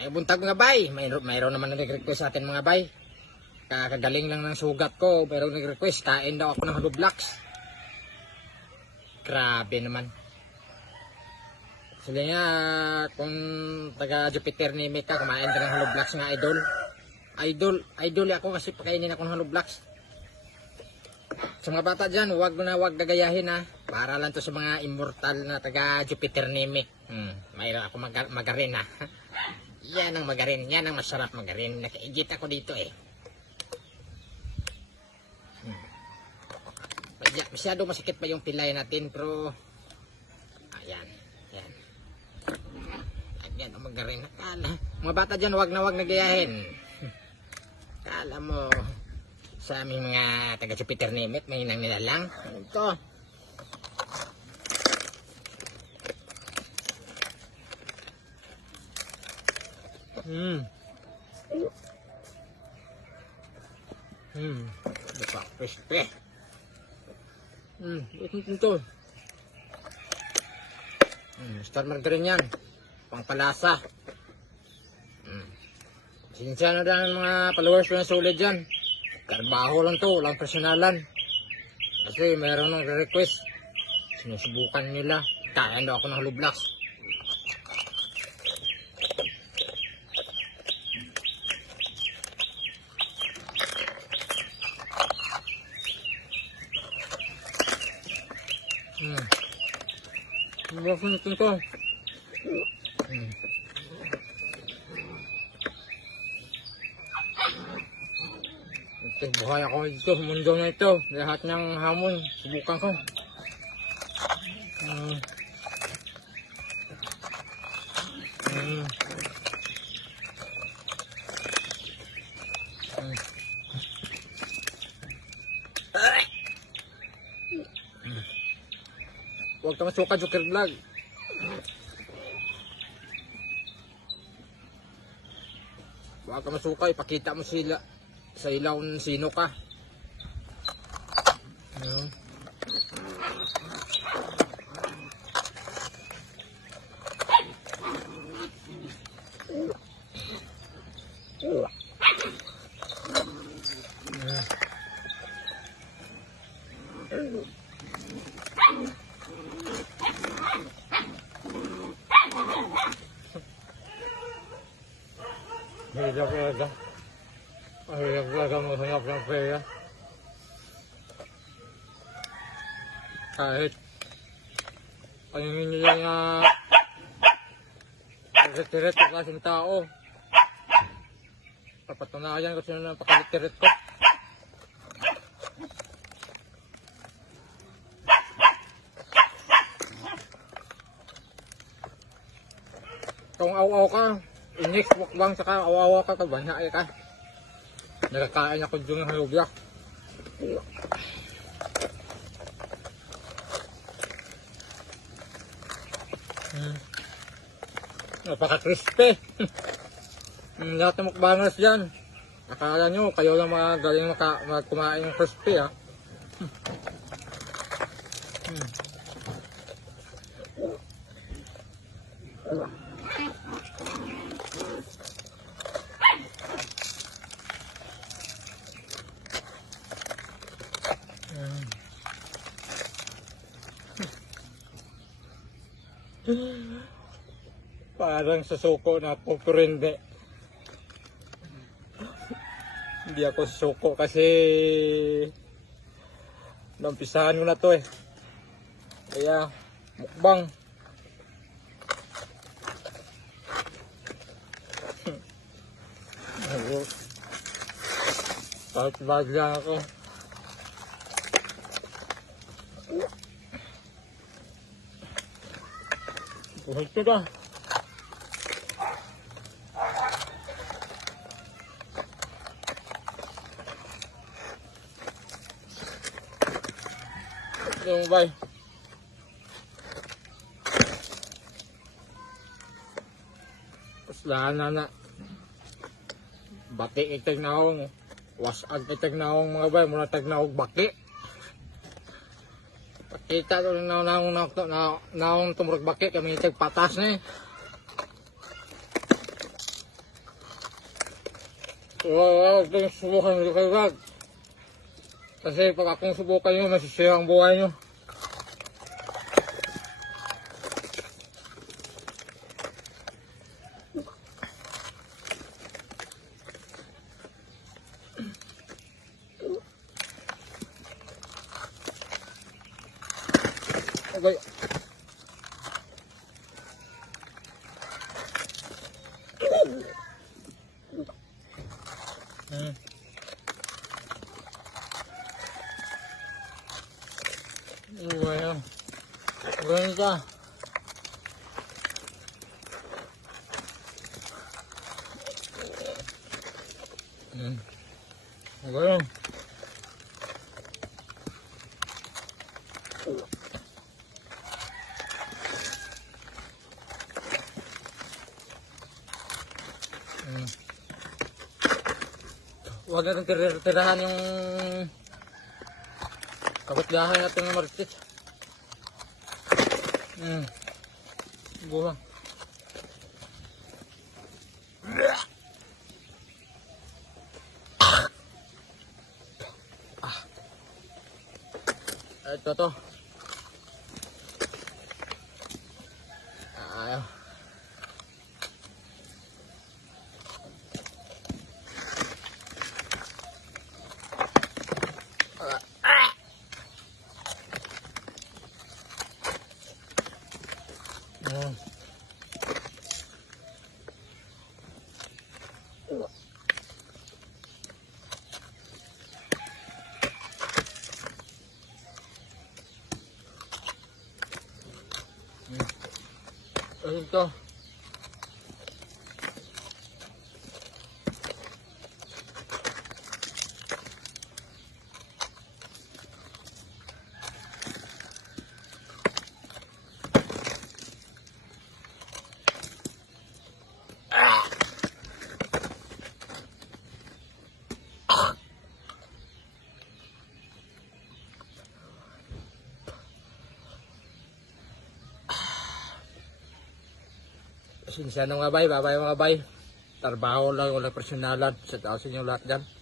Ay buntag mga bay, mayroon naman nag-request sa atin mga bay. Kakagaling lang ng sugat ko, pero nag-request kain daw ako ng Hollow Blocks. Grabe naman. Sila nga, kung taga Jupiter ni Mika, kumain ka ng Hollow Blocks nga idol. Idol ako kasi pakainin ako ng Hollow Blocks. Sa mga bata dyan, wag gagayahin ha. Para lang to sa mga immortal na taga Jupiter ni Mika. Mayroon ako magarin ha. Yan ang magarin, yan ang masarap magarin. Nakaigit ako dito eh. Masyado masikip pa yung pilay natin, pero ayan, yan. Yan ang magarin. Akala, mga bata dyan, wag nagayahin. Akala mo, sa aming mga taga Jupiter Nimit, may hinang nilalang. Ito. Diba, crispy. Ito. Star margarine yan. Pangpalasa. Sinsya na lang mga followers ko na solid dyan. Trabaho lang to, walang personalan. Kasi mayroon ng request. Sinusubukan nila. Kain daw ako ng Hollow Blocks. Blocks nito to. Buhay ako dito sa mundo na ito. Lahat ng hamon, subukan ko. Huwag ka masuka, Joker Vlog. Huwag ka masuka, ipakita mo sila sa ilaw ng sino ka. Hirap talaga maghanap ng pera. Kahit paningin nila na pakitirit ko kasing tao. Papatunayan ko sila ng pakitirit ko. Kung aw-aw ka, i-next mukbang saka aw-aw ka, kabanyae ka. Nakakain ako dyan ng Hollow Blocks. Napaka-crispy. Lahat ng mukbangers dyan, akala nyo kayo lang magaling kumain ng crispy ha. Parang sa suko na pupurinde. Hindi ako suko kasi nampisahan ko na to eh. Kaya mukbang. Kahit bagla ako. Buhay ko na. Yung bay. Puslahan na. Bati itag na akong. Wasag itag na akong mga bay. Muna tag na akong baki. Kita ko na akong tumurag baki. Kami itag patas na eh. Huwag kayong subukan nyo kayo, wag. Kasi pag akong subukan nyo, masisira ang buhay nyo. Okay. Bueno, bonita. Bueno. Huwag natin tirahan yung kapitbahay natin ng marites. Buha. Ito to. Ayaw. Ito. Sinsya na mga bay, babay mga bay. Trabaho lang, wala personalan. Sa tao sa inyo lahat dyan.